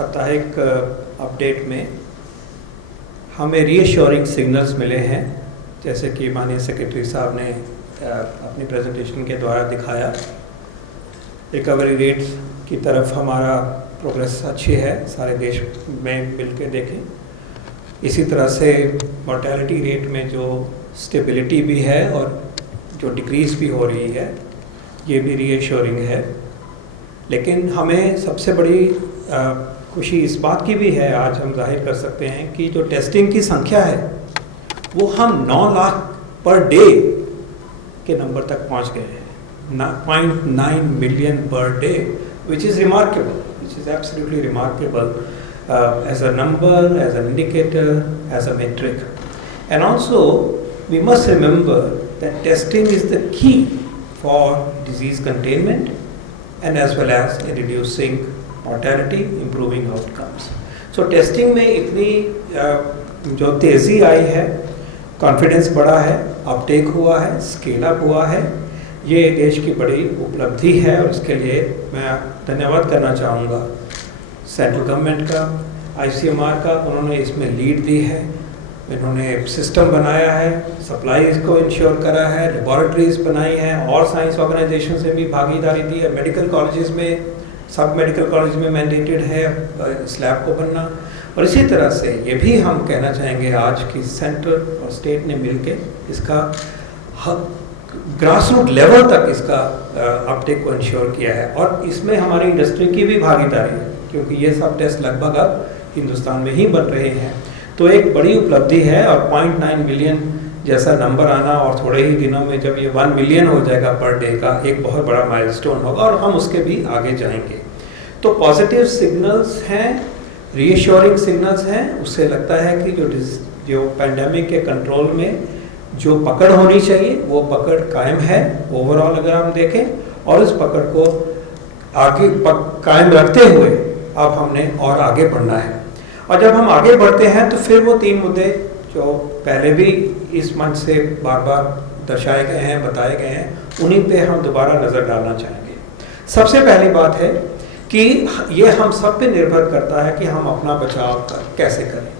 साप्ताहिक अपडेट में हमें रीअश्योरिंग सिग्नल्स मिले हैं, जैसे कि माननीय सेक्रेटरी साहब ने अपनी प्रेजेंटेशन के द्वारा दिखाया। रिकवरी रेट की तरफ हमारा प्रोग्रेस अच्छी है, सारे देश में मिलकर देखें। इसी तरह से मोर्टेलिटी रेट में जो स्टेबिलिटी भी है और जो डिक्रीज़ भी हो रही है, ये भी रीअश्योरिंग है। लेकिन हमें सबसे बड़ी खुशी इस बात की भी है, आज हम जाहिर कर सकते हैं कि जो टेस्टिंग की संख्या है वो हम 9 लाख पर डे के नंबर तक पहुंच गए हैं, 0.9 million per day, which is remarkable, which is absolutely remarkable as a number, as an indicator, as a metric. And also we must remember that testing is the key for disease containment and as well as in reducing mortality, improving outcomes. So testing में इतनी जो तेज़ी आई है, confidence बढ़ा है, Uptake हुआ है, scale up हुआ है, ये देश की बड़ी उपलब्धि है और इसके लिए मैं धन्यवाद करना चाहूँगा सेंट्रल गवर्नमेंट का, ICMR का। उन्होंने इसमें लीड दी है, इन्होंने सिस्टम बनाया है, सप्लाईज को इंश्योर करा है, लेबॉरेटरीज बनाई हैं और साइंस ऑर्गेनाइजेशन से भी भागीदारी दी है। मेडिकल कॉलेजेस में, सब मेडिकल कॉलेज में मैंडेटेड है इस लैब को बनना। और इसी तरह से ये भी हम कहना चाहेंगे आज की सेंटर और स्टेट ने मिलकर इसका ग्रास रूट लेवल तक इसका अपटेक को इंश्योर किया है। और इसमें हमारी इंडस्ट्री की भी भागीदारी है, क्योंकि ये सब टेस्ट लगभग अब हिंदुस्तान में ही बन रहे हैं। तो एक बड़ी उपलब्धि है और 0.9 मिलियन जैसा नंबर आना और थोड़े ही दिनों में जब ये 1 मिलियन हो जाएगा पर डे का, एक बहुत बड़ा माइलस्टोन होगा और हम उसके भी आगे जाएंगे। तो पॉजिटिव सिग्नल्स हैं, रीअश्योरिंग सिग्नल्स हैं। उससे लगता है कि जो पैंडेमिक के कंट्रोल में जो पकड़ होनी चाहिए वो पकड़ कायम है ओवरऑल अगर हम देखें, और उस पकड़ को आगे कायम रखते हुए अब हमने और आगे बढ़ना है। और जब हम आगे बढ़ते हैं तो फिर वो 3 मुद्दे जो पहले भी इस मंच से बार बार दर्शाए गए हैं, बताए गए हैं, उन्हीं पे हम दोबारा नज़र डालना चाहेंगे। सबसे पहली बात है कि ये हम सब पे निर्भर करता है कि हम अपना बचाव कैसे करें।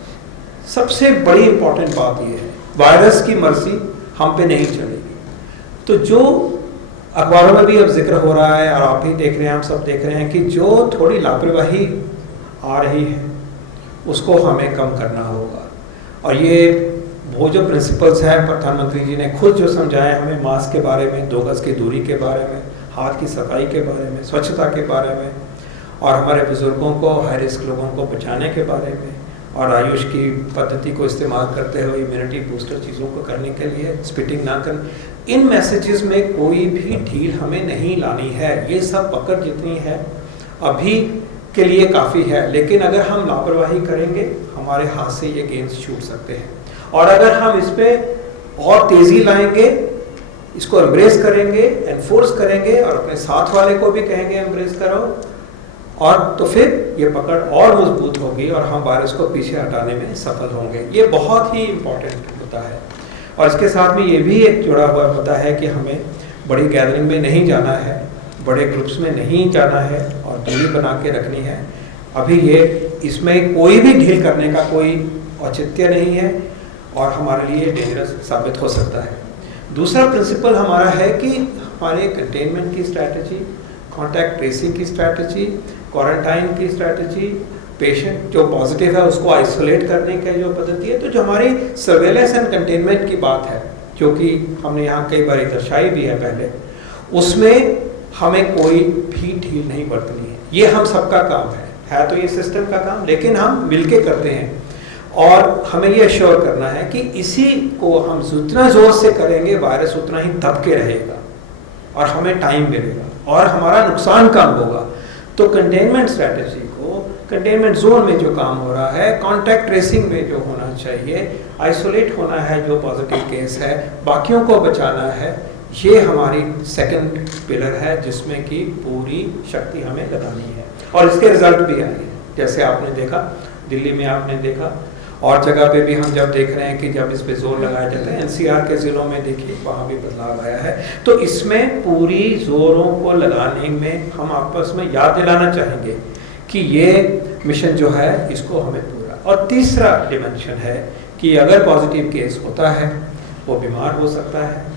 सबसे बड़ी इंपॉर्टेंट बात ये है, वायरस की मर्जी हम पे नहीं चलेगी। तो जो अखबारों में भी अब जिक्र हो रहा है और आप भी देख रहे हैं, हम सब देख रहे हैं कि जो थोड़ी लापरवाही आ रही है उसको हमें कम करना होगा। और ये वो जो प्रिंसिपल्स हैं प्रधानमंत्री जी ने खुद जो समझाए हमें, मास्क के बारे में, 2 गज की दूरी के बारे में, हाथ की सफाई के बारे में, स्वच्छता के बारे में, और हमारे बुजुर्गों को, हाई रिस्क लोगों को बचाने के बारे में, और आयुष की पद्धति को इस्तेमाल करते हुए इम्यूनिटी बूस्टर चीज़ों को करने के लिए, स्पिटिंग ना करना, इन मैसेजेस में कोई भी ढील हमें नहीं लानी है। ये सब पकड़ जितनी है अभी के लिए काफ़ी है, लेकिन अगर हम लापरवाही करेंगे हमारे हाथ से ये गेंद छूट सकते हैं। और अगर हम इस पर और तेज़ी लाएंगे, इसको एम्ब्रेस करेंगे, एनफोर्स करेंगे और अपने साथ वाले को भी कहेंगे एम्ब्रेस करो, और तो फिर ये पकड़ और मजबूत होगी और हम वायरस को पीछे हटाने में सफल होंगे। ये बहुत ही इम्पोर्टेंट होता है। और इसके साथ में ये भी एक जुड़ा हुआ होता है कि हमें बड़ी गैदरिंग में नहीं जाना है, बड़े ग्रुप्स में नहीं जाना है और दूरी बना के रखनी है। अभी ये इसमें कोई भी ढील करने का कोई औचित्य नहीं है और हमारे लिए डेंजरस साबित हो सकता है। दूसरा प्रिंसिपल हमारा है कि हमारे कंटेनमेंट की स्ट्रैटेजी, कॉन्टैक्ट ट्रेसिंग की स्ट्रैटेजी, क्वारंटाइन की स्ट्रैटेजी, पेशेंट जो पॉजिटिव है उसको आइसोलेट करने की जो पद्धति है, तो जो हमारी सर्वेलेंस एंड कंटेनमेंट की बात है, जो कि हमने यहाँ कई बार दर्शाई भी है पहले, उसमें हमें कोई भी ढील नहीं बरतनी है। ये हम सबका काम है तो ये सिस्टम का काम, लेकिन हम मिलके करते हैं और हमें ये एश्योर करना है कि इसी को हम जितना जोर से करेंगे वायरस उतना ही दब के रहेगा और हमें टाइम मिलेगा और हमारा नुकसान कम होगा। तो कंटेनमेंट स्ट्रैटेजी को, कंटेनमेंट जोन में जो काम हो रहा है, कॉन्टैक्ट ट्रेसिंग में जो होना चाहिए, आइसोलेट होना है जो पॉजिटिव केस है, बाकियों को बचाना है, ये हमारी सेकंड पिलर है जिसमें कि पूरी शक्ति हमें लगानी है। और इसके रिजल्ट भी आए, जैसे आपने देखा दिल्ली में, आपने देखा और जगह पे भी हम जब देख रहे हैं कि जब इस पे जोर लगाया जाता है, NCR के ज़िलों में देखिए वहाँ भी बदलाव आया है। तो इसमें पूरी जोरों को लगाने में हम आपस में याद दिलाना चाहेंगे कि ये मिशन जो है इसको हमें पूरा। और तीसरा डिमेंशन है कि अगर पॉजिटिव केस होता है वो बीमार हो सकता है।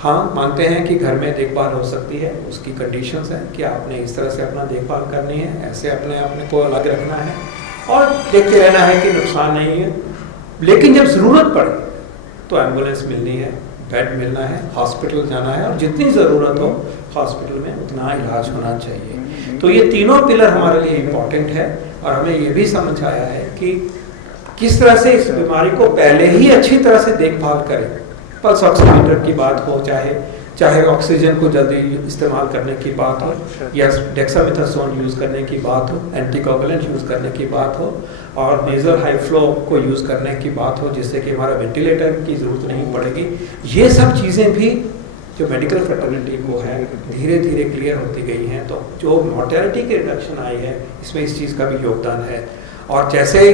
हाँ, मानते हैं कि घर में देखभाल हो सकती है, उसकी कंडीशंस हैं कि आपने इस तरह से अपना देखभाल करनी है, ऐसे अपने को अलग रखना है और देखते रहना है कि नुकसान नहीं है। लेकिन जब ज़रूरत पड़े तो एम्बुलेंस मिलनी है, बेड मिलना है, हॉस्पिटल जाना है और जितनी ज़रूरत हो हॉस्पिटल में उतना इलाज होना चाहिए। तो ये तीनों पिलर हमारे लिए इम्पॉर्टेंट है और हमें ये भी समझ आया है कि किस तरह से इस बीमारी को पहले ही अच्छी तरह से देखभाल करें। पल्स ऑक्सीमीटर की बात हो, चाहे ऑक्सीजन को जल्दी इस्तेमाल करने की बात हो या डेक्सामेथासोन यूज़ करने की बात हो, एंटीकोगुलेंट यूज़ करने की बात हो और नेज़ल हाई फ्लो को यूज़ करने की बात हो जिससे कि हमारा वेंटिलेटर की ज़रूरत नहीं पड़ेगी। ये सब चीज़ें भी जो मेडिकल फर्टिलिटी को है धीरे धीरे क्लियर होती गई हैं। तो जो मॉर्टेलिटी की रिडक्शन आई है इसमें इस चीज़ का भी योगदान है। और जैसे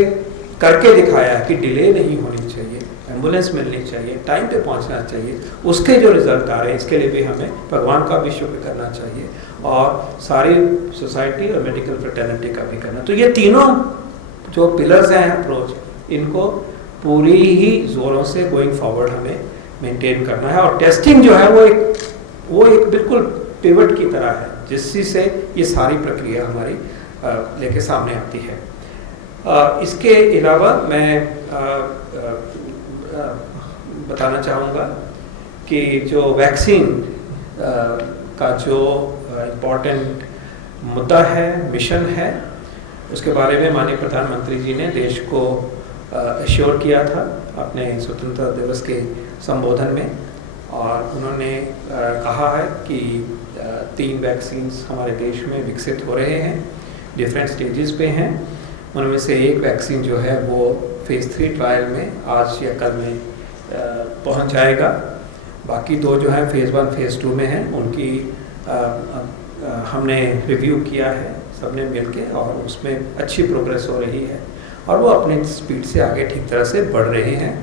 करके दिखाया कि डिले नहीं होनी चाहिए, एम्बुलेंस मिलनी चाहिए, टाइम पे पहुंचना चाहिए, उसके जो रिजल्ट आ रहे हैं इसके लिए भी हमें भगवान का भी शुक्र करना चाहिए और सारी सोसाइटी और मेडिकल फ्रेटर्निटी का भी करना। तो ये तीनों जो पिलर्स हैं अप्रोच, इनको पूरी ही जोरों से गोइंग फॉरवर्ड हमें मेंटेन करना है। और टेस्टिंग जो है वो एक बिल्कुल पिवट की तरह है जिससे से ये सारी प्रक्रिया हमारी लेके सामने आती है। इसके अलावा मैं बताना चाहूँगा कि जो वैक्सीन का जो इम्पोर्टेंट मुद्दा है, मिशन है, उसके बारे में माननीय प्रधानमंत्री जी ने देश को एश्योर किया था अपने स्वतंत्रता दिवस के संबोधन में। और उन्होंने कहा है कि 3 वैक्सीन्स हमारे देश में विकसित हो रहे हैं, डिफरेंट स्टेजेस पे हैं। उनमें से एक वैक्सीन जो है वो फेज़ 3 ट्रायल में आज या कल में पहुंच जाएगा। बाकी 2 जो है फेज़ 1 फेज़ 2 में हैं, उनकी हमने रिव्यू किया है सबने मिलके और उसमें अच्छी प्रोग्रेस हो रही है और वो अपनी स्पीड से आगे ठीक तरह से बढ़ रहे हैं।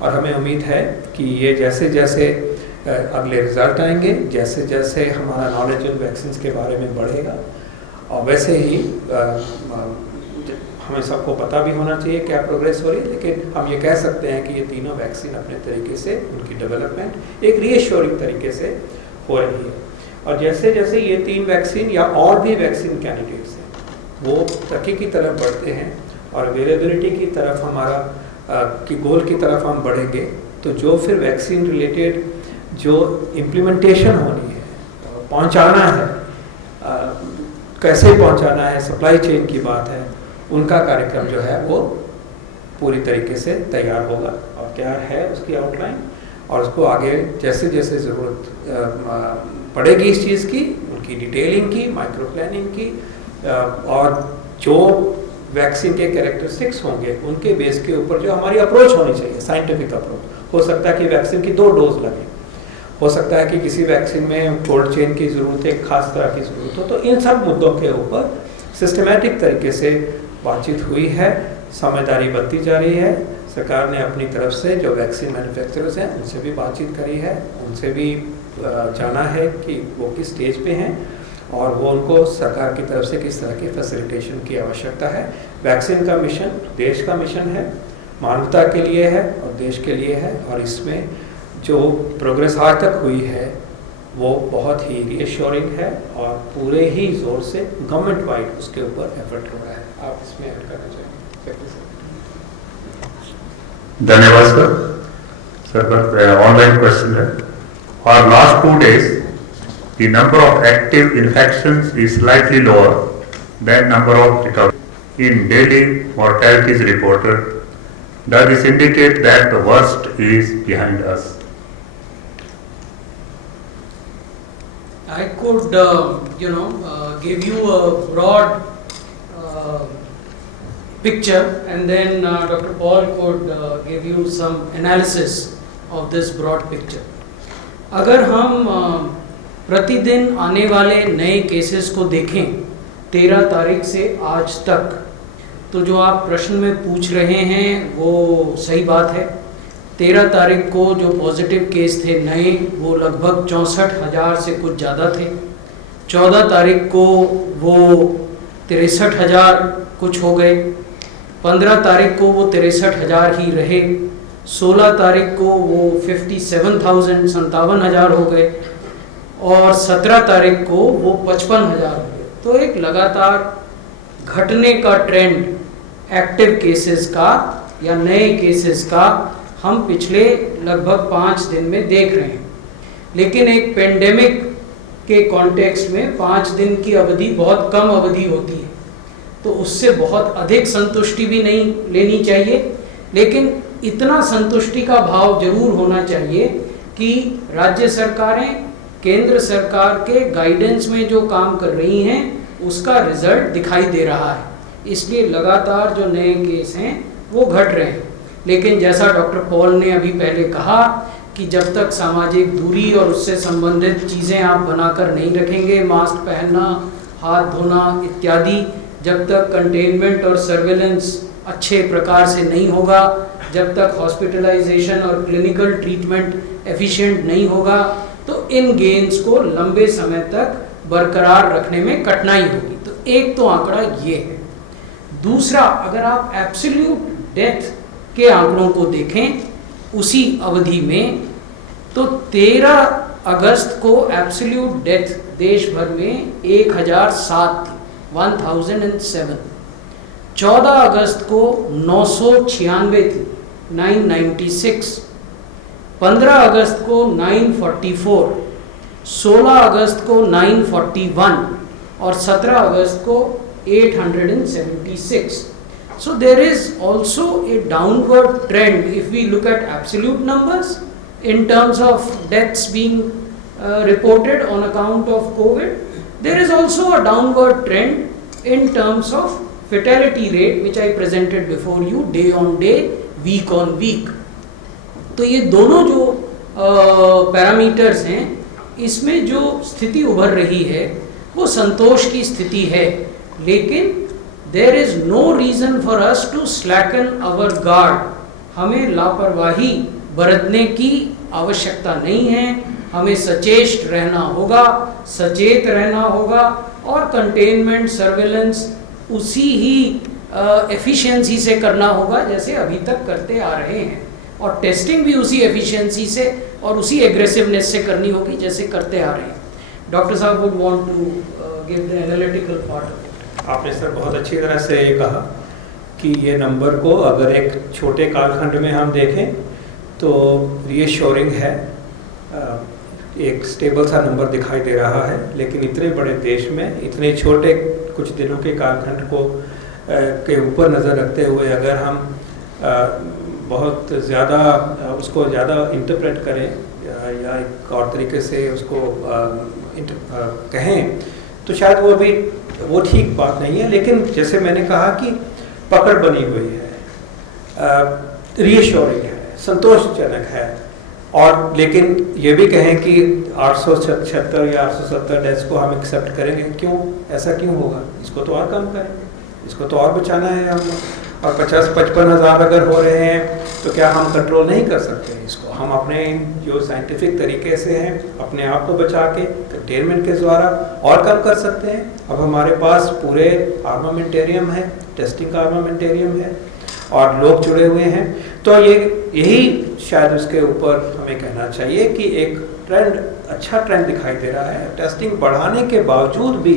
और हमें उम्मीद है कि ये जैसे जैसे अगले रिजल्ट आएंगे, जैसे जैसे हमारा नॉलेज इन वैक्सीन के बारे में बढ़ेगा और वैसे ही हमें सबको पता भी होना चाहिए क्या प्रोग्रेस हो रही है। लेकिन हम ये कह सकते हैं कि ये तीनों वैक्सीन अपने तरीके से उनकी डेवलपमेंट एक रीएश्योरिंग तरीके से हो रही है। और जैसे जैसे ये 3 वैक्सीन या और भी वैक्सीन कैंडिडेट्स हैं वो तरक्की की तरफ बढ़ते हैं और अवेलेबिलिटी की तरफ हमारा की गोल की तरफ हम बढ़ेंगे, तो जो फिर वैक्सीन रिलेटेड जो इम्प्लीमेंटेशन होनी है, पहुंचाना है, कैसे पहुंचाना है, सप्लाई चेन की बात है, उनका कार्यक्रम जो है वो पूरी तरीके से तैयार होगा और क्या है उसकी आउटलाइन। और उसको आगे जैसे जैसे ज़रूरत पड़ेगी इस चीज़ की, उनकी डिटेलिंग की, माइक्रो प्लानिंग की और जो वैक्सीन के कैरेक्टरिस्टिक्स होंगे उनके बेस के ऊपर जो हमारी अप्रोच होनी चाहिए, साइंटिफिक अप्रोच। हो सकता है कि वैक्सीन की 2 डोज लगे, हो सकता है कि किसी वैक्सीन में कोल्ड चेन की ज़रूरत है, खास तरह की ज़रूरत हो। तो इन सब मुद्दों के ऊपर सिस्टमैटिक तरीके से बातचीत हुई है, समझदारी बढ़ती जा रही है। सरकार ने अपनी तरफ से जो वैक्सीन मैन्युफैक्चरर्स हैं उनसे भी बातचीत करी है, उनसे भी जाना है कि वो किस स्टेज पे हैं और वो उनको सरकार की तरफ से किस तरह की फैसिलिटेशन की आवश्यकता है। वैक्सीन का मिशन देश का मिशन है, मानवता के लिए है और देश के लिए है और इसमें जो प्रोग्रेस आज तक हुई है वो बहुत ही रीअश्योरिंग है और पूरे ही जोर से गवर्नमेंट वाइड उसके ऊपर एफर्ट हो रहा है। आप इसमें ऐड करना चाहेंगे? धन्यवाद sir. Sir but online question है, और last 2 days the number of active infections is slightly lower than number of recovery. In daily mortality is reported. Does this indicate that the worst is behind us? I could, give you a broad picture, and then Dr. Paul could give you some analysis of this broad picture. अगर हम प्रतिदिन आने वाले नए cases को देखें 13 तारीख से आज तक, तो जो आप प्रश्न में पूछ रहे हैं वो सही बात है। 13 तारीख को जो पॉजिटिव केस थे नए वो लगभग 64,000 से कुछ ज़्यादा थे। 14 तारीख को वो 63,000 कुछ हो गए, 15 तारीख को वो 63,000 ही रहे, 16 तारीख को वो 57,000 हो गए और 17 तारीख को वो 55,000 हो गए। तो एक लगातार घटने का ट्रेंड एक्टिव केसेस का या नए केसेस का हम पिछले लगभग 5 दिन में देख रहे हैं। लेकिन एक पेंडेमिक के कॉन्टेक्स्ट में 5 दिन की अवधि बहुत कम अवधि होती है, तो उससे बहुत अधिक संतुष्टि भी नहीं लेनी चाहिए, लेकिन इतना संतुष्टि का भाव जरूर होना चाहिए कि राज्य सरकारें केंद्र सरकार के गाइडेंस में जो काम कर रही हैं उसका रिजल्ट दिखाई दे रहा है, इसलिए लगातार जो नए केस हैं वो घट रहे हैं। लेकिन जैसा डॉक्टर पॉल ने अभी पहले कहा कि जब तक सामाजिक दूरी और उससे संबंधित चीज़ें आप बनाकर नहीं रखेंगे, मास्क पहनना, हाथ धोना इत्यादि, जब तक कंटेनमेंट और सर्वेलेंस अच्छे प्रकार से नहीं होगा, जब तक हॉस्पिटलाइजेशन और क्लिनिकल ट्रीटमेंट एफिशिएंट नहीं होगा, तो इन गेन्स को लंबे समय तक बरकरार रखने में कठिनाई होगी। तो एक तो आंकड़ा ये है। दूसरा, अगर आप एब्सोल्यूट डेथ के आंकड़ों को देखें उसी अवधि में, तो 13 अगस्त को एब्सोल्यूट डेथ देश भर में 1007 थी, 1007। 14 अगस्त को 996 थी, 996। 15 अगस्त को 944, 16 अगस्त को 941 और 17 अगस्त को 876. So there is also a downward trend if we look at absolute numbers in terms of deaths being reported on account of COVID. There is also a downward trend in terms of fatality rate which I presented before you, day on day, week on week. तो ये दोनों जो parameters हैं, इसमें जो स्थिति उभर रही है वो संतोष की स्थिति है, लेकिन there is no reason for us to slacken our guard. हमें लापरवाही बरतने की आवश्यकता नहीं है, हमें सचेत रहना होगा, सचेत रहना होगा और कंटेनमेंट सर्वेलेंस उसी ही एफिशिएंसी से करना होगा जैसे अभी तक करते आ रहे हैं, और टेस्टिंग भी उसी एफिशिएंसी से और उसी एग्रेसिवनेस से करनी होगी जैसे करते आ रहे हैं। डॉक्टर साहब would want to give the analytical part of it. आपने सर बहुत अच्छी तरह से ये कहा कि ये नंबर को अगर एक छोटे कालखंड में हम देखें तो रीअश्योरिंग है, एक स्टेबल सा नंबर दिखाई दे रहा है, लेकिन इतने बड़े देश में इतने छोटे कुछ दिनों के कालखंड को के ऊपर नज़र रखते हुए अगर हम बहुत ज़्यादा उसको ज़्यादा इंटरप्रेट करें या एक और तरीके से उसको कहें तो शायद वो ठीक बात नहीं है। लेकिन जैसे मैंने कहा कि पकड़ बनी हुई है, रीअश्योरिंग है, संतोषजनक है, और लेकिन ये भी कहें कि 876 या 870 डेथ्स को हम एक्सेप्ट करेंगे, क्यों, ऐसा क्यों होगा? इसको तो और कम करेंगे, इसको तो और बचाना है हमको। और 50-55 हज़ार अगर हो रहे हैं तो क्या हम कंट्रोल नहीं कर सकते इसको? हम अपने जो साइंटिफिक तरीके से हैं अपने आप को बचा के कंटेनमेंट के द्वारा और कम कर सकते हैं। अब हमारे पास पूरे आर्मामेंटेरियम है, टेस्टिंग का आर्मामेंटेरियम है और लोग जुड़े हुए हैं, तो यही शायद उसके ऊपर हमें कहना चाहिए कि एक ट्रेंड, अच्छा ट्रेंड दिखाई दे रहा है। टेस्टिंग बढ़ाने के बावजूद भी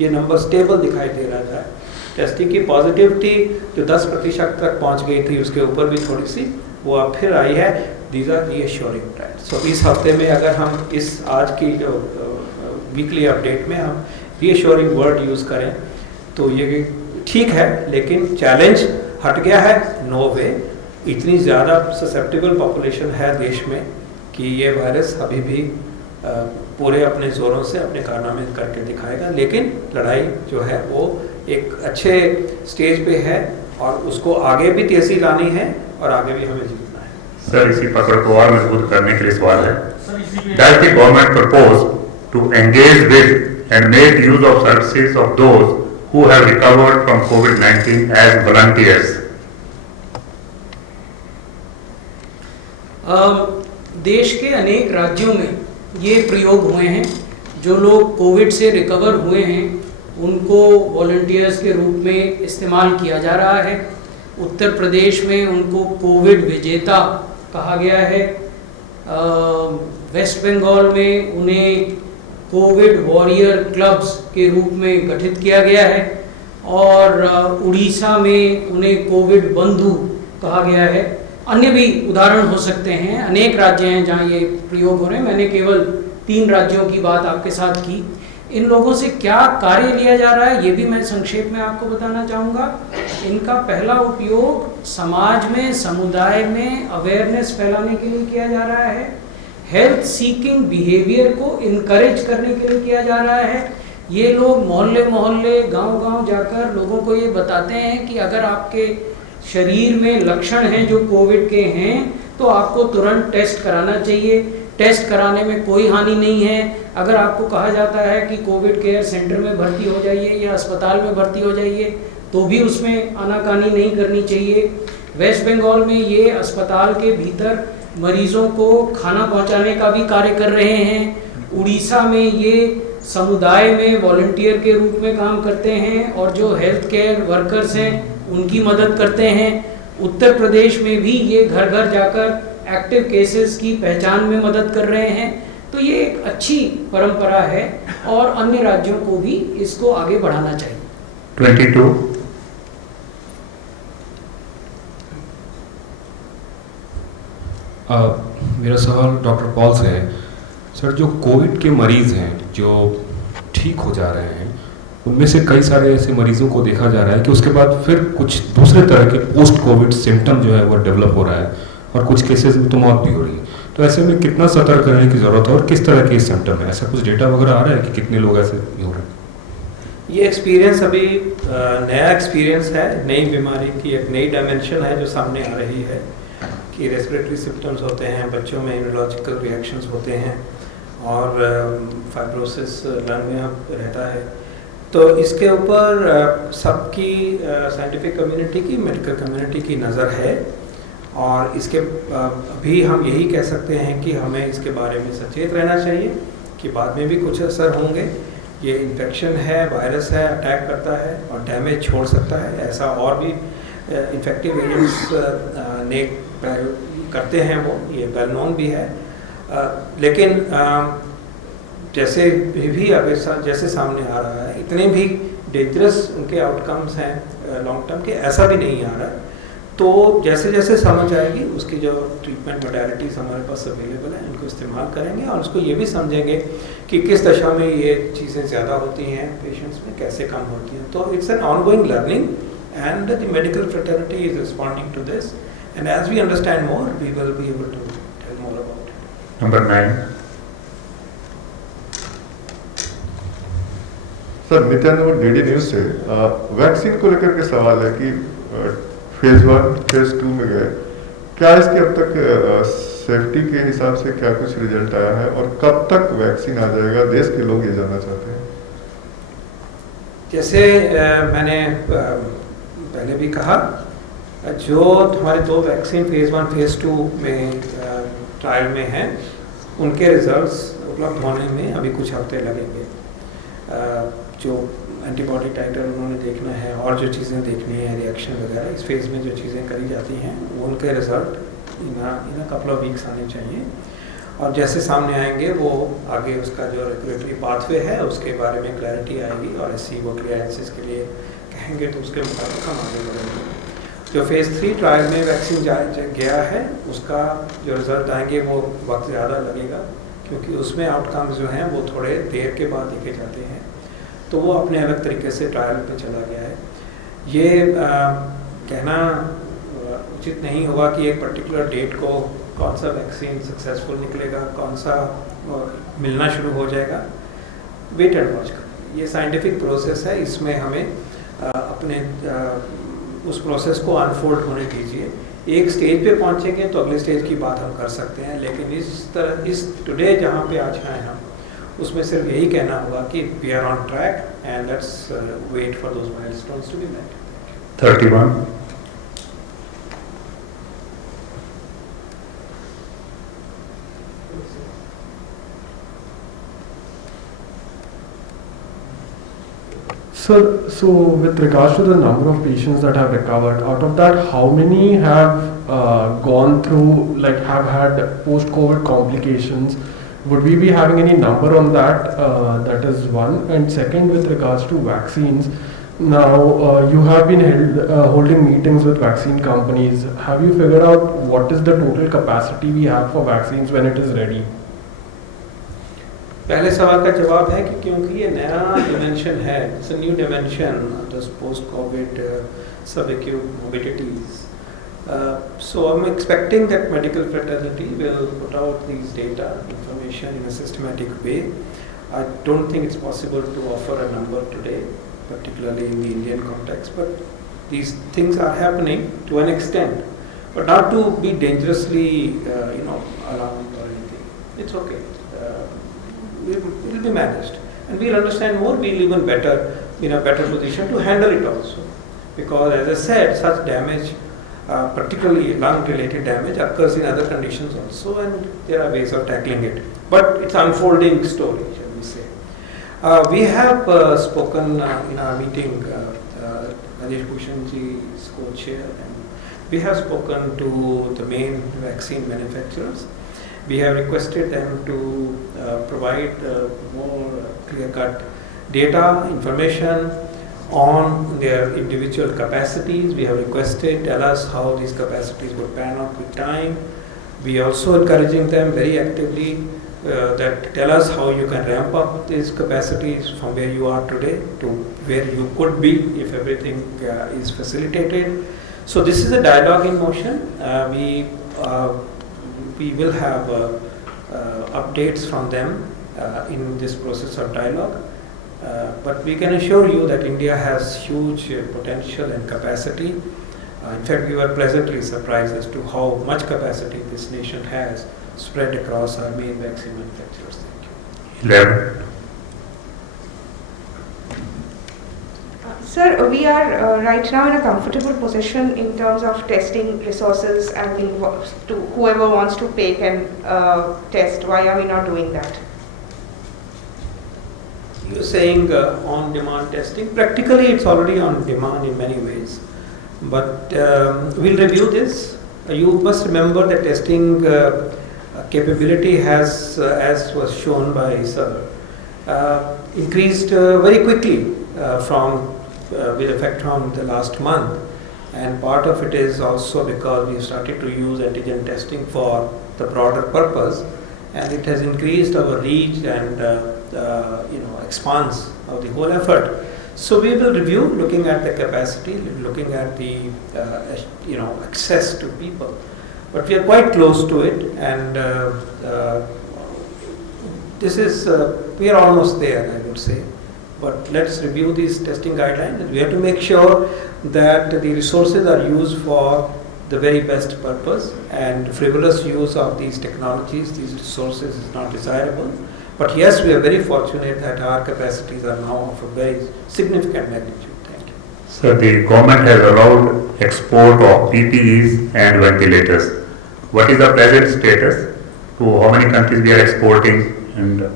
ये नंबर स्टेबल दिखाई दे रहा है। टेस्टिंग की पॉजिटिविटी जो 10% तक पहुंच गई थी उसके ऊपर भी थोड़ी सी वो अब फिर आई है। These are reassuring trend. So इस हफ्ते में अगर हम इस आज की जो वीकली अपडेट में हम रीअश्योरिंग वर्ड यूज़ करें तो ये ठीक है, लेकिन चैलेंज हट गया है, नो वे। इतनी ज़्यादा ससेप्टेबल पॉपुलेशन है देश में कि ये वायरस अभी भी पूरे अपने ज़ोरों से अपने कारनामे करके दिखाएगा, लेकिन लड़ाई जो है वो एक अच्छे स्टेज पे है और उसको आगे भी तेजी लानी है और आगे भी हमें जीतना है। सर, इसी पकड़ को और मजबूत करने के लिए सवाल है, does the government propose to engage with and make use of services of those who have recovered from कोविड-19 एज वॉलंटियर्स? देश के अनेक राज्यों में ये प्रयोग हुए हैं। जो लोग कोविड से रिकवर हुए हैं उनको वॉलंटियर्स के रूप में इस्तेमाल किया जा रहा है। उत्तर प्रदेश में उनको कोविड विजेता कहा गया है। वेस्ट बंगाल में उन्हें कोविड वॉरियर क्लब्स के रूप में गठित किया गया है और उड़ीसा में उन्हें कोविड बंधु कहा गया है। अन्य भी उदाहरण हो सकते हैं, अनेक राज्य हैं जहां ये प्रयोग हो रहे हैं। मैंने केवल 3 राज्यों की बात आपके साथ की। इन लोगों से क्या कार्य लिया जा रहा है ये भी मैं संक्षेप में आपको बताना चाहूँगा। इनका पहला उपयोग समाज में, समुदाय में अवेयरनेस फैलाने के लिए किया जा रहा है। हेल्थ सीकिंग बिहेवियर को इनकरेज करने के लिए किया जा रहा है। ये लोग मोहल्ले मोहल्ले, गांव-गांव जाकर लोगों को ये बताते हैं कि अगर आपके शरीर में लक्षण हैं जो कोविड के हैं तो आपको तुरंत टेस्ट कराना चाहिए। टेस्ट कराने में कोई हानि नहीं है। अगर आपको कहा जाता है कि कोविड केयर सेंटर में भर्ती हो जाइए या अस्पताल में भर्ती हो जाइए तो भी उसमें आनाकानी नहीं करनी चाहिए। वेस्ट बंगाल में ये अस्पताल के भीतर मरीजों को खाना पहुंचाने का भी कार्य कर रहे हैं। उड़ीसा में ये समुदाय में वॉलंटियर के रूप में काम करते हैं और जो हेल्थ केयर वर्कर्स हैं उनकी मदद करते हैं। उत्तर प्रदेश में भी ये घर घर जाकर एक्टिव केसेस की पहचान में मदद कर रहे हैं। तो ये एक अच्छी परंपरा है और अन्य राज्यों को भी इसको आगे बढ़ाना चाहिए। 22. मेरा सवाल डॉक्टर पॉल से है। सर, जो कोविड के मरीज़ हैं जो ठीक हो जा रहे हैं उनमें से कई सारे ऐसे मरीजों को देखा जा रहा है कि उसके बाद फिर कुछ दूसरे तरह के पोस्ट कोविड सिम्टम जो है वो डेवलप हो रहा है और कुछ केसेस में तो मौत भी हो रही है। तो ऐसे में कितना सतर्क रहने की ज़रूरत है और किस तरह के सिम्टम है? ऐसा कुछ डेटा वगैरह आ रहा है कि कितने लोग ऐसे हो रहे हैं? ये एक्सपीरियंस अभी नया एक्सपीरियंस है। नई बीमारी की एक नई डायमेंशन है जो सामने आ रही है कि रेस्पिरेटरी सिम्टम्स होते हैं, बच्चों में इम्यूनोलॉजिकल रिएक्शंस होते हैं और फाइब्रोसिस लंग में अब रहता है। तो इसके ऊपर सबकी साइंटिफिक कम्युनिटी की, मेडिकल कम्युनिटी की नज़र है और इसके अभी हम यही कह सकते हैं कि हमें इसके बारे में सचेत रहना चाहिए कि बाद में भी कुछ असर होंगे। ये इन्फेक्शन है, वायरस है, अटैक करता है और डैमेज छोड़ सकता है। ऐसा और भी इन्फेक्टिव एजेंट्स ने करते हैं, वो ये वेल नोन भी है। लेकिन जैसे भी अभी जैसे सामने आ रहा है इतने भी डेंजरस उनके आउटकम्स हैं लॉन्ग टर्म के, ऐसा भी नहीं आ रहा है। तो जैसे जैसे समझ आएगी उसकी जो ट्रीटमेंट मोडालिटीज़ हमारे पास अवेलेबल है उनको इस्तेमाल करेंगे और उसको ये भी समझेंगे कि किस दशा में ये चीज़ें ज़्यादा होती हैं पेशेंट्स में, कैसे कम होती हैं। तो it's an ongoing learning and the medical fraternity is responding to this and as we understand more we will be able to tell more about it. Number 9. Sir, Nityanand DD news से vaccine को लेकर के सवाल है कि phase 1 phase 2 में गए, क्या इसके अब तक सेफ्टी के हिसाब से क्या कुछ रिजल्ट आया है और कब तक वैक्सीन आ जाएगा? देश के लोग ये जानना चाहते हैं। जैसे मैंने पहले भी कहा, जो हमारे 2 वैक्सीन फेज 1 फेज 2 में ट्रायल में हैं उनके रिजल्ट्स उपलब्ध होने में अभी कुछ हफ्ते लगेंगे। जो एंटीबॉडी टाइटर उन्होंने देखना है और जो चीज़ें देखनी है, रिएक्शन वगैरह इस फेज़ में जो चीज़ें करी जाती हैं वो उनके result in a couple of weeks आने चाहिए और जैसे सामने आएंगे वो आगे उसका जो रेगुलेटरी पाथवे है उसके बारे में क्लैरिटी आएगी और SC वो क्लियरेंसेस के लिए कहेंगे तो उसके मुताबिक हम आगे बढ़ेंगे। जो फेज़ 3 ट्रायल में वैक्सीन गया है उसका जो रिज़ल्ट आएंगे वो वक्त ज़्यादा लगेगा क्योंकि उसमें आउटकम्स जो हैं वो थोड़े देर के बाद देखे जाते हैं, तो वो अपने अलग तरीके से ट्रायल पे चला गया है। ये कहना उचित नहीं होगा कि एक पर्टिकुलर डेट को कौन सा वैक्सीन सक्सेसफुल निकलेगा, कौन सा मिलना शुरू हो जाएगा। वेट एंड वॉच करें, ये साइंटिफिक प्रोसेस है, इसमें हमें अपने उस प्रोसेस को अनफोल्ड होने दीजिए। एक स्टेज पे पहुंचेंगे तो अगले स्टेज की बात हम कर सकते हैं, लेकिन इस टुडे जहाँ पे आज हैं हम उसमें सिर्फ यही कहना होगा कि we are on track and let's wait for those milestones to be met. 31. So with regards to the number of patients that have recovered, out of that, how many have gone through, like have had post-COVID complications? Would we be having any number on that? That is one. And second, with regards to vaccines, now you have been holding meetings with vaccine companies. Have you figured out what is the total capacity we have for vaccines when it is ready? पहले सवाल का जवाब है कि क्योंकि ये नया dimension है, it's a new dimension, this post Covid सब acute morbidities. So I'm expecting that medical fraternity will put out these data information in a systematic way. I don't think it's possible to offer a number today, particularly in the Indian context, but these things are happening to an extent, but not to be dangerously alarmed or anything. It's okay. It will be managed, and we'll understand more. We'll even in a better position to handle it also, because as I said, such damage, particularly lung-related damage, occurs in other conditions also, and there are ways of tackling it. But it's an unfolding story, shall we say. We have spoken in our meeting, Rajesh Bhushan ji is co-chair, and we have spoken to the main vaccine manufacturers. We have requested them to provide more clear-cut data, information on their individual capacities. We have requested, tell us how these capacities would pan out with time. We are also encouraging them very actively that tell us how you can ramp up these capacities from where you are today to where you could be if everything is facilitated. So this is a dialogue in motion. We will have updates from them in this process of dialogue. But we can assure you that India has huge potential and capacity. In fact, we were pleasantly surprised as to how much capacity this nation has spread across our main vaccine manufacturers. Thank you. 11. Sir, we are right now in a comfortable position in terms of testing resources and to whoever wants to pay can test. Why are we not doing that? You're saying on-demand testing. Practically, it's already on demand in many ways. But we'll review this. You must remember that testing capability has, as was shown by Sir, increased very quickly with effect from the last month, and part of it is also because we started to use antigen testing for the broader purpose, and it has increased our reach and expanse of the whole effort. So we will review, looking at the capacity, looking at the access to people, but we are quite close to it, and this is we are almost there, I would say. But let's review these testing guidelines. We have to make sure that the resources are used for the very best purpose, and frivolous use of these technologies, these resources is not desirable. But yes, we are very fortunate that our capacities are now of a very significant magnitude. Thank you. So the government has allowed export of PPEs and ventilators. What is the present status? To how many countries we are exporting? And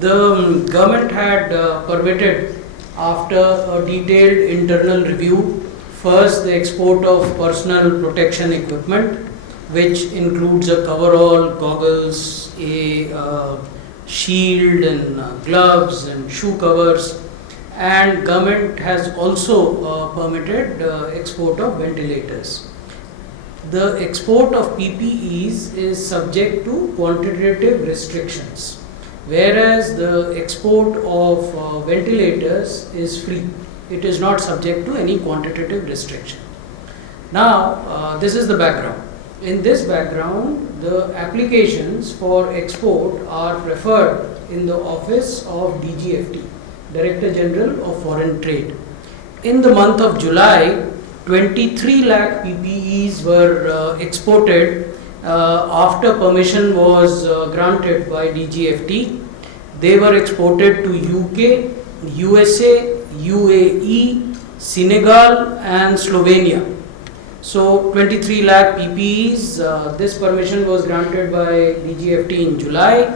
the government had permitted, after a detailed internal review, first the export of personal protection equipment, which includes a coverall, goggles, a shield and gloves and shoe covers, and government has also permitted export of ventilators. The export of PPEs is subject to quantitative restrictions, whereas the export of ventilators is free. It is not subject to any quantitative restriction. Now, this is the background. In this background, the applications for export are preferred in the office of DGFT, Director General of Foreign Trade. In the month of July, 23 lakh PPEs were exported after permission was granted by DGFT. They were exported to UK, USA, UAE, Senegal and Slovenia. So 23 lakh PPEs, this permission was granted by DGFT in July.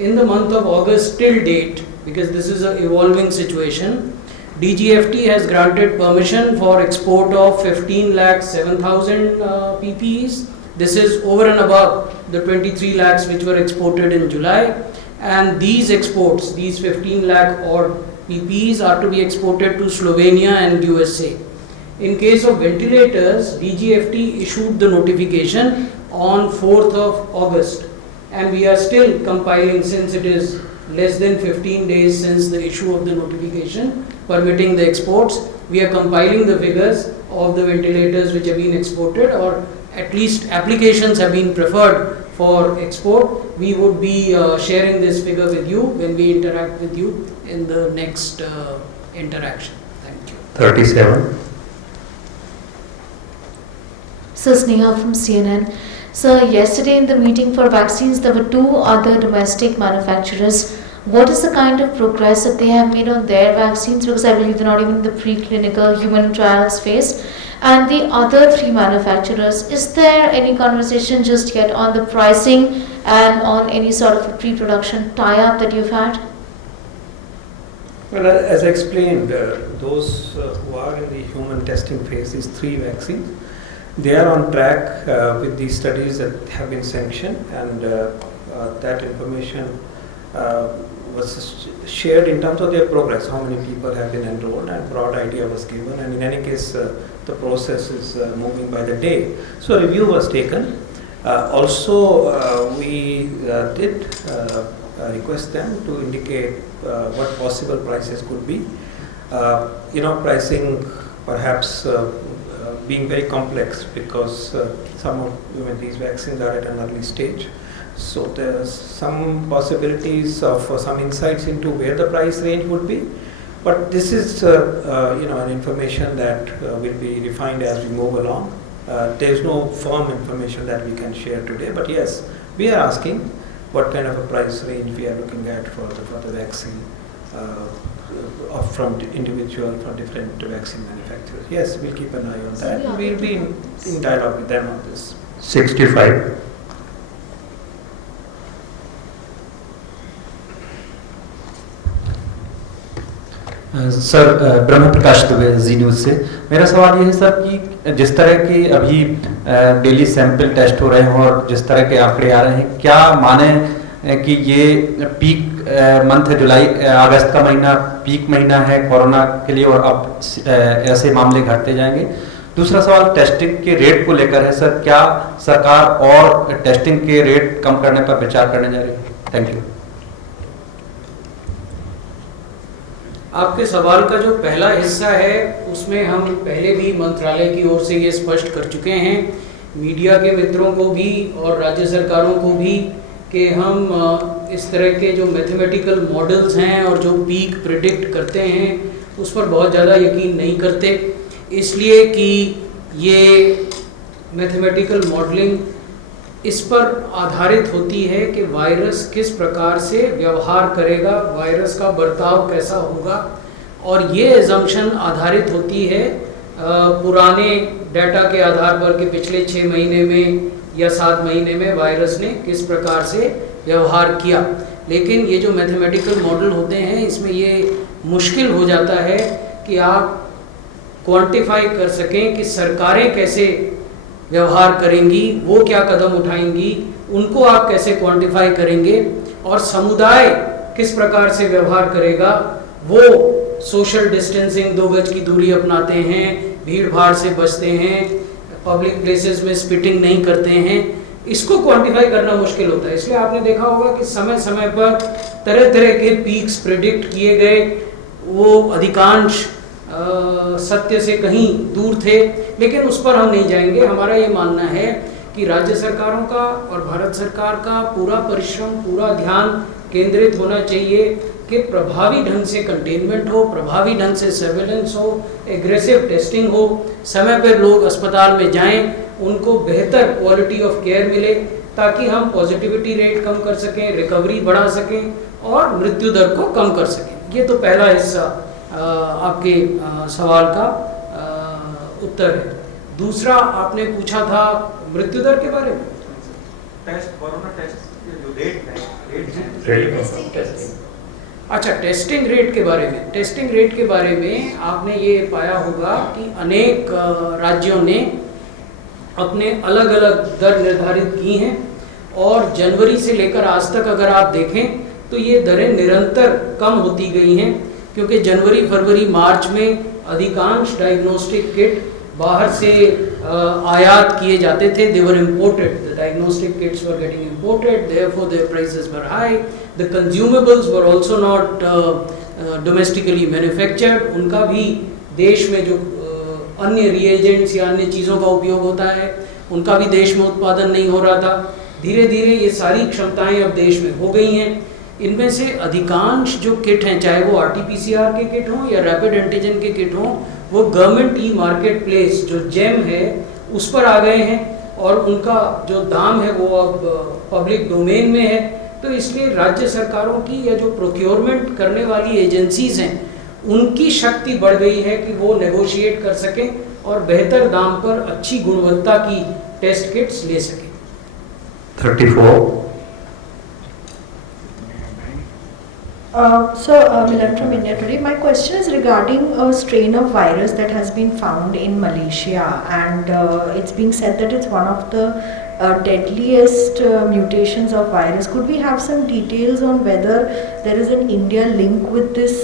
in the month of August till date, because this is an evolving situation, DGFT has granted permission for export of 15,07,000 PPEs. This is over and above the 23 lakhs which were exported in July. And these exports, these 15 lakh odd PPEs are to be exported to Slovenia and USA. In case of ventilators, DGFT issued the notification on 4th of August. And we are still compiling, since it is less than 15 days since the issue of the notification permitting the exports. We are compiling the figures of the ventilators which have been exported, or at least applications have been preferred for export. We would be sharing this figure with you when we interact with you in the next interaction. Thank you. 37. So Sneha from CNN. So yesterday in the meeting for vaccines, there were 2 other domestic manufacturers. What is the kind of progress that they have made on their vaccines? Because I believe they're not even in the preclinical human trials phase. And the other 3 manufacturers, is there any conversation just yet on the pricing and on any sort of a pre-production tie-up that you've had? Well, as I explained, those who are in the human testing phase, these 3 vaccines, they are on track with the studies that have been sanctioned, and that information was shared in terms of their progress, how many people have been enrolled, and broad idea was given, and in any case the process is moving by the day. So a review was taken. Also we did request them to indicate what possible prices could be. Pricing perhaps being very complex, because some of these vaccines are at an early stage. So there's some possibilities of some insights into where the price range would be. But this is an information that will be refined as we move along. There's no firm information that we can share today. But yes, we are asking what kind of a price range we are looking at for the vaccine from different vaccine manufacturers. Yes, we'll keep an eye on that. We'll be in dialogue with them on this. 65. Sir Brahma Prakash Dubey ji news से मेरा सवाल ये है sir कि जिस तरह के अभी डेली सैंपल टेस्ट हो रहे हैं और जिस तरह के आंकड़े आ रहे हैं, क्या माने कि ये पीक मंथ है, जुलाई अगस्त का महीना पीक महीना है कोरोना के लिए और अब ऐसे मामले घटते जाएंगे? दूसरा सवाल टेस्टिंग के रेट को लेकर है सर, क्या सरकार और टेस्टिंग के रेट कम करने पर विचार करने जा रही है? Thank you. आपके सवाल का जो पहला हिस्सा है उसमें हम पहले भी मंत्रालय की ओर से ये स्पष्ट कर चुके हैं, मीडिया के मित्रों को भी और राज्य सरकारों को भी, कि हम इस तरह के जो मैथमेटिकल मॉडल्स हैं और जो पीक प्रिडिक्ट करते हैं उस पर बहुत ज़्यादा यकीन नहीं करते, इसलिए कि ये मैथमेटिकल मॉडलिंग इस पर आधारित होती है कि वायरस किस प्रकार से व्यवहार करेगा, वायरस का बर्ताव कैसा होगा, और ये एजम्पशन आधारित होती है पुराने डाटा के आधार पर कि पिछले 6 महीने में या 7 महीने में वायरस ने किस प्रकार से व्यवहार किया। लेकिन ये जो मैथमेटिकल मॉडल होते हैं इसमें ये मुश्किल हो जाता है कि आप क्वांटिफाई कर सकें कि सरकारें कैसे व्यवहार करेंगी, वो क्या कदम उठाएंगी, उनको आप कैसे क्वांटिफाई करेंगे, और समुदाय किस प्रकार से व्यवहार करेगा, वो सोशल डिस्टेंसिंग 2 गज की दूरी अपनाते हैं, भीड़ भाड़ से बचते हैं, पब्लिक प्लेसेस में स्पिटिंग नहीं करते हैं, इसको क्वांटिफाई करना मुश्किल होता है। इसलिए आपने देखा होगा कि समय समय पर तरह तरह के पीक्स प्रेडिक्ट किए गए, वो अधिकांश सत्य से कहीं दूर थे, लेकिन उस पर हम नहीं जाएंगे। हमारा ये मानना है कि राज्य सरकारों का और भारत सरकार का पूरा परिश्रम, पूरा ध्यान केंद्रित होना चाहिए कि प्रभावी ढंग से कंटेनमेंट हो, प्रभावी ढंग से सर्वेलेंस हो, एग्रेसिव टेस्टिंग हो, समय पर लोग अस्पताल में जाएं, उनको बेहतर क्वालिटी ऑफ केयर मिले, ताकि हम पॉजिटिविटी रेट कम कर सकें, रिकवरी बढ़ा सकें और मृत्यु दर को कम कर सकें। ये तो पहला हिस्सा आपके सवाल का उत्तर है। दूसरा आपने पूछा था मृत्यु दर के बारे में। कोरोना टेस्ट जो डेट है अच्छा, टेस्टिंग रेट के बारे में आपने ये पाया होगा कि अनेक राज्यों ने अपने अलग अलग दर निर्धारित की हैं और जनवरी से लेकर आज तक अगर आप देखें तो ये दरें निरंतर कम होती गई हैं, क्योंकि जनवरी, फरवरी, मार्च में अधिकांश डायग्नोस्टिक किट बाहर से आयात किए जाते थे. They were imported, the diagnostic kits were getting imported, therefore their prices were high. The consumables were also not domestically manufactured. उनका भी देश में जो अन्य रिएजेंट्स या अन्य चीज़ों का उपयोग होता है उनका भी देश में उत्पादन नहीं हो रहा था. धीरे धीरे ये सारी क्षमताएं अब देश में हो गई हैं. इनमें से अधिकांश जो किट हैं, चाहे वो RT-PCR के किट हों या रैपिड एंटीजन के किट हों, वो गवर्नमेंट ई मार्केट प्लेस जो जेम है उस पर आ गए हैं और उनका जो दाम है वो अब पब्लिक डोमेन में है. तो इसलिए राज्य सरकारों की या जो प्रोक्योरमेंट करने वाली एजेंसीज हैं उनकी शक्ति बढ़ गई है कि वो नेगोशिएट कर सकें और बेहतर दाम पर अच्छी गुणवत्ता की टेस्ट किट्स ले सकें. 34. Milan from India Today. My question is regarding a strain of virus that has been found in Malaysia, and it's being said that it's one of the deadliest mutations of virus. Could we have some details on whether there is an India link with this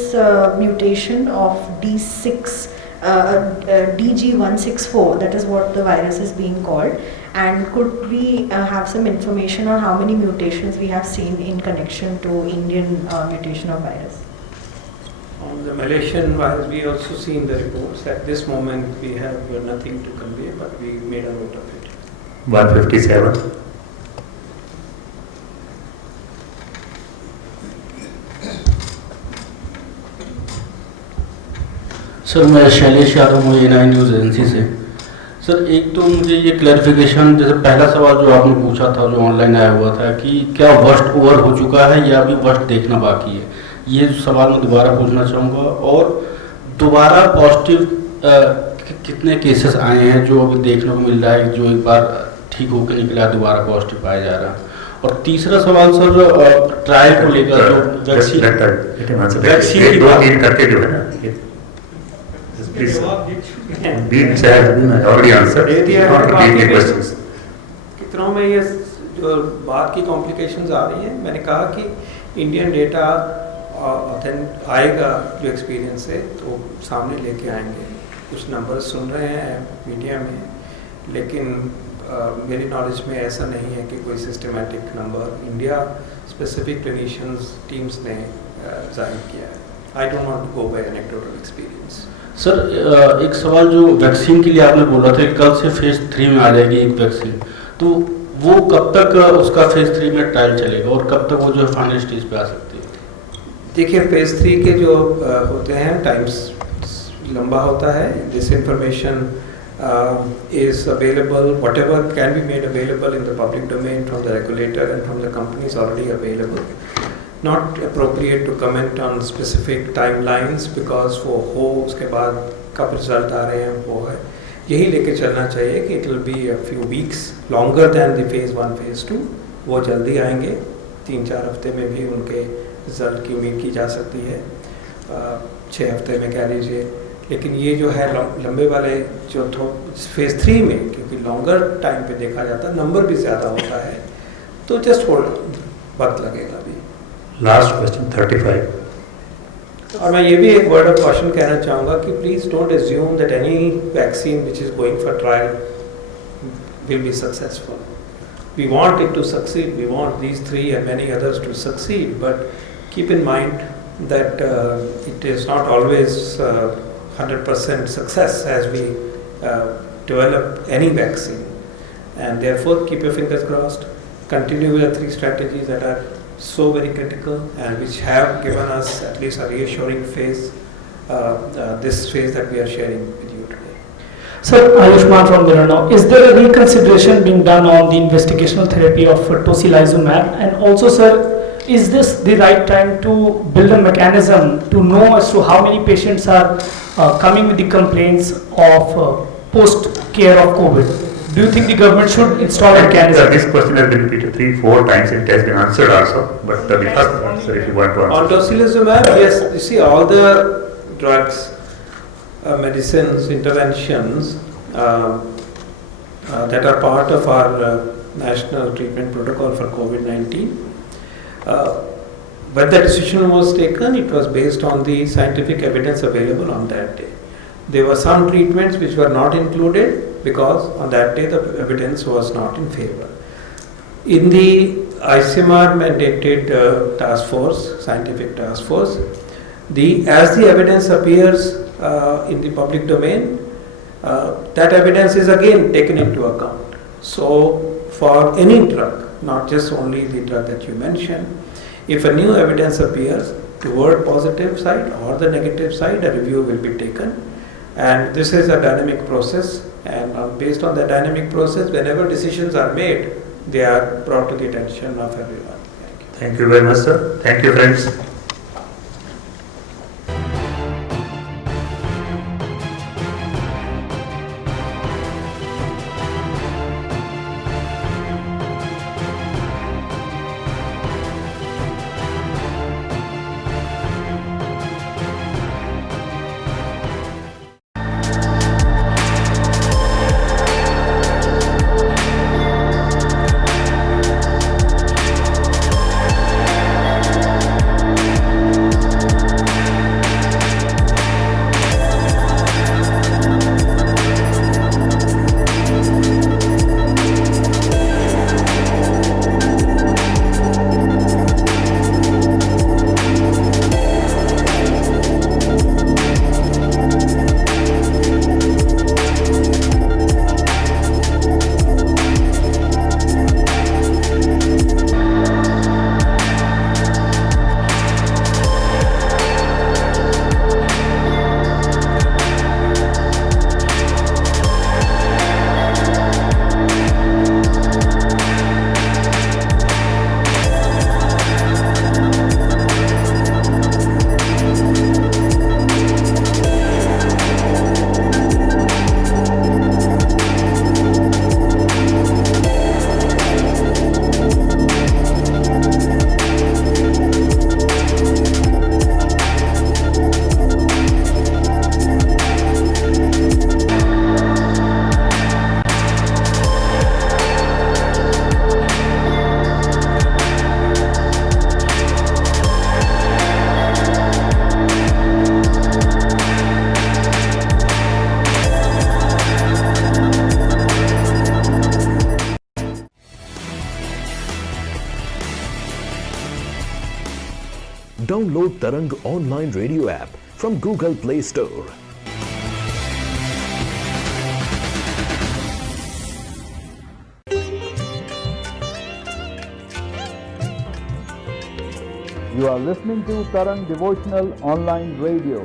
mutation of DG164? That is what the virus is being called. And could we have some information on how many mutations we have seen in connection to Indian mutation of virus? On the Malaysian virus, we also seen the reports. At this moment, we have nothing to convey, but we made a note of it. 157. Sir, मैं शैलेश यादव हूँ A9 news agency से. Sir, एक तो मुझे ये clarification, जैसे पहला सवाल जो आपने पूछा था जो ऑनलाइन आया हुआ था कि क्या वर्स्ट ओवर हो चुका है या अभी वर्स्ट देखना बाकी है, ये सवाल मैं दोबारा पूछना चाहूँगा. और दोबारा पॉजिटिव कितने केसेस आए हैं जो अभी देखने को मिल रहा है, जो एक बार ठीक होकर निकला दोबारा पॉजिटिव पाया जा रहा है. और तीसरा सवाल सर, ट्रायल को लेकर जो वैक्सीन की बात करके जो है ना, कितनों में ये जो बात की कॉम्प्लिकेशंस आ रही है, मैंने कहा कि इंडियन डेटा आएगा जो एक्सपीरियंस है तो सामने लेके आएंगे. कुछ नंबर सुन रहे हैं मीडिया में, लेकिन मेरी नॉलेज में ऐसा नहीं है कि कोई systematic number India specific clinicians teams ने जाहिर किया है. I don't want to go by anecdotal experience. Sir, एक सवाल जो वैक्सीन के लिए आपने बोला था कि कल से फेज 3 में आ जाएगी एक वैक्सीन, तो वो कब तक उसका फेज 3 में ट्रायल चलेगा और कब तक वो जो है फाइनल स्टेज पे आ सकती है? देखिए, फेज 3 के जो होते हैं टाइम्स लंबा होता है. This information is available, whatever can be made available in the public domain from the regulator and from the company is already available. Not appropriate to comment on specific timelines because वो हो उसके बाद कब result आ रहे हैं वो है, यही लेके चलना चाहिए कि it will be a few weeks longer than the phase 1, phase 2. वो जल्दी आएंगे, 3-4 हफ्ते में भी उनके रिजल्ट की उम्मीद की जा सकती है, 6 हफ्ते में कह लीजिए. लेकिन ये जो है लंबे वाले जो फेज 3 में, क्योंकि लॉन्गर टाइम पे देखा जाता है, नंबर भी ज़्यादा होता है, तो जस्ट होल्ड, वक्त लगेगा अभी. Last question 35. और मैं ये भी एक वर्ड ऑफ कॉशन कहना चाहूँगा कि please don't assume that any vaccine which is going for trial will be successful. We want it to succeed, we want these 3 and many others to succeed, but keep in mind that it is not always 100% success as we develop any vaccine, and therefore keep your fingers crossed. Continue with the 3 strategies that are so very critical and which have given us at least a reassuring phase, this phase that we are sharing with you today. Sir, Ayushman from Mirano. Is there a reconsideration being done on the investigational therapy of tocilizumab? And also, sir, is this the right time to build a mechanism to know as to how many patients are coming with the complaints of post care of COVID? do you think the government should install a mechanism? This question has been repeated 3-4 times. It has been answered also. But the first answer, if you want to answer. On tocilizumab, yes, you see all the drugs, medicines, interventions that are part of our national treatment protocol for COVID-19. When the decision was taken, it was based on the scientific evidence available on that day. There were some treatments which were not included because on that day the evidence was not in favor. In the ICMR mandated task force, scientific task force, as the evidence appears in the public domain, that evidence is again taken into account. So for any drug, not just only the drug that you mentioned, if a new evidence appears toward positive side or the negative side, a review will be taken. And this is a dynamic process, and based on the dynamic process, whenever decisions are made, they are brought to the attention of everyone. Thank you very much, sir. Thank you, friends. Download Tarang online radio app from Google Play Store. You are listening to Tarang Devotional Online Radio.